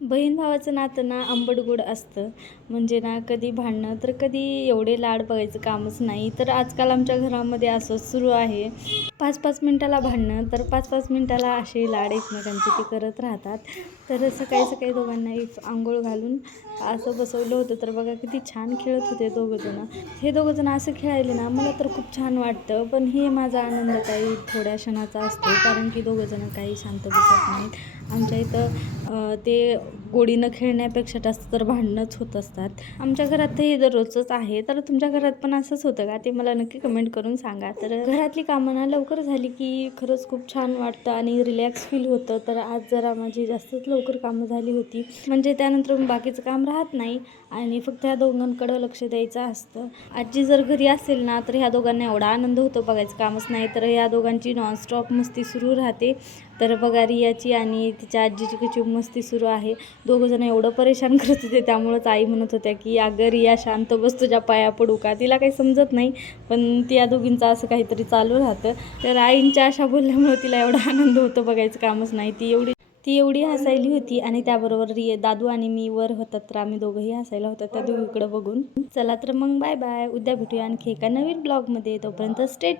बहीण भावाचं नातं ना आंबट गोड असतं. म्हणजे ना कधी भांडणं तर कधी एवढे लाड बघायचं कामच नाही. तर आजकाल आमच्या घरामध्ये असंच सुरू आहे. 5-5 मिनिटाला भांडणं तर 5-5 मिनिटाला असे लाड एकमेकांचे ते करत राहतात. तर सकाळी-सकाळी दोघांना एक अंघोळ घालून असं बसवलं होतं. तर बघा किती छान खेळत होते दोघंजणं. हे दोघंजणं असं खेळायले ना मला तर खूप छान वाटतं. पण हे माझा आनंद काही थोड्या क्षणाचा असतो. कारण की दोघंजणं काही शांत बसत नाहीत. आमच्या इथं ते गोडीनं खेळण्यापेक्षा जास्त तर भांडणंच होत असतात. आमच्या घरात तर हे दररोजचंच आहे. तर तुमच्या घरात पण असंच होतं का? ते मला नक्की कमेंट करून सांगा. तर घरातली कामं ना लवकर झाली की खरंच खूप छान वाटतं आणि रिलॅक्स फील होतं. तर आज जरा माझी जास्तच लवकर कामं झाली होती. म्हणजे त्यानंतर मग बाकीचं काम राहत नाही आणि फक्त ह्या दोघांकडं लक्ष द्यायचं असतं. आजी जर घरी असेल ना तर ह्या दोघांना एवढा आनंद होतो, बघायचं कामच नाही. तर ह्या दोघांची नॉनस्टॉप मस्ती सुरू राहते. तर बघा रियाची आणि तिच्या आजीची कशी मस्ती सुरू आहे. दोघंजण एवढं परेशान करत होते, त्यामुळंच आई म्हणत होत्या की "अगं रिया शांत बस, तुझ्या पाया पडू का?" तिला काही समजत नाही, पण त्या दोघींचं असं काहीतरी चालू राहतं. तर आईंच्या अशा बोलल्यामुळं तिला एवढा आनंद होतो, बघायचं कामच नाही. ती एवढी हसायली होती आणि त्याबरोबर दादू आणि मी वर होतात, तर आम्ही दोघंही हसायला होतात त्या दोघीकडं बघून. चला तर मग बाय बाय. उद्या भेटूया आणखी एका नवीन ब्लॉगमध्ये. तोपर्यंत स्टे